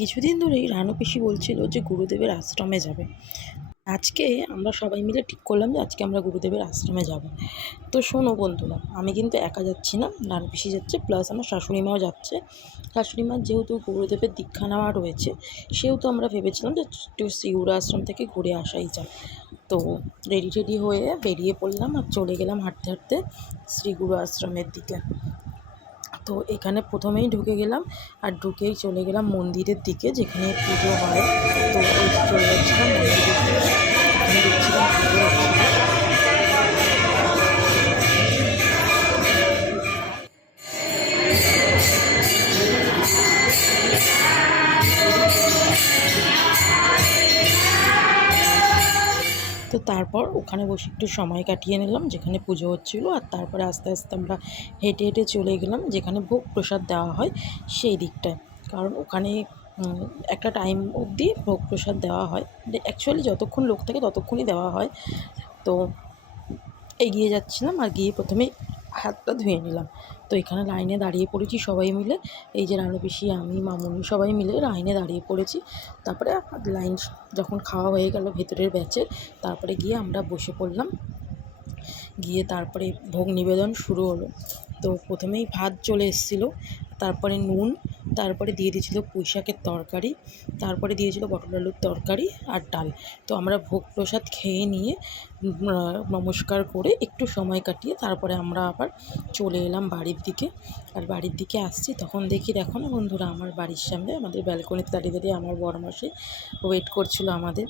কিছুদিন ধরেই রানু পিসি বলছিল যে গুরুদেবের আশ্রমে যাবে। আজকে আমরা সবাই মিলে ঠিক করলাম যে আজকে আমরা গুরুদেবের আশ্রমে যাব। তো শোনো বন্ধুরা, আমি কিন্তু একা যাচ্ছি না, রানু পিসি যাচ্ছে, প্লাস আমার শাশুড়ি মাও যাচ্ছে। শাশুড়ি মার যেহেতু গুরুদেবের দীক্ষা নেওয়া রয়েছে, সেহেতু আমরা ভেবেছিলাম যে একটু শ্রীগুরু আশ্রম থেকে ঘুরে আসাই যায়। তো রেডি টেডি হয়ে বেরিয়ে পড়লাম আর চলে গেলাম হাঁটতে হাঁটতে শ্রীগুরু আশ্রমের দিকে। তো এখানে প্রথমেই ঢুকে গেলাম আর ঢুকেই চলে গেলাম মন্দিরের দিকে, যেখানে পুজো হয়। তো ওই চলে যাচ্ছিলাম মন্দিরের দিকে, এখানে দেখছিলাম পুজো হচ্ছিল। তো তারপর ওখানে বসে একটু সময় কাটিয়ে নিলাম যেখানে পুজো হচ্ছিল, আর তারপরে আস্তে আস্তে আমরা হেঁটে হেঁটে চলে গেলাম যেখানে ভোগ প্রসাদ দেওয়া হয় সেই দিকটায়। কারণ ওখানে একটা টাইম অবধি ভোগ প্রসাদ দেওয়া হয়, অ্যাকচুয়ালি যতক্ষণ লোক থাকে ততক্ষণই দেওয়া হয়। তো এগিয়ে যাচ্ছিলাম আর গিয়ে প্রথমেই হাতটা ধুয়ে নিলাম। তো এখানে লাইনে দাঁড়িয়ে পড়েছি সবাই মিলে, এই যে রানু পিসি, আমি, মামুনি সবাই মিলে লাইনে দাঁড়িয়ে পড়েছি। তারপরে লাইন যখন খাওয়া হয়ে গেল ভেতরের ব্যাচের, তারপরে গিয়ে আমরা বসে পড়লাম। গিয়ে তারপরে ভোগ নিবেদন শুরু হলো। তো প্রথমেই ভাত চলে এসেছিলো, তারপরে নুন, তারপরে দিয়ে দিয়েছিলো পুঁই শাকের তরকারি, তারপরে দিয়েছিলো পটল আলুর তরকারি আর ডাল। তো আমরা ভোগ প্রসাদ খেয়ে নিয়ে নমস্কার করে একটু সময় কাটিয়ে তারপরে আমরা আবার চলে এলাম বাড়ির দিকে। আর বাড়ির দিকে আসছি তখন দেখি, দেখো না বন্ধুরা, আমার বাড়ির সামনে আমাদের ব্যালকনিতে দাঁড়িয়ে দাঁড়িয়ে আমার বড় মশাই ওয়েট করছিল আমাদের।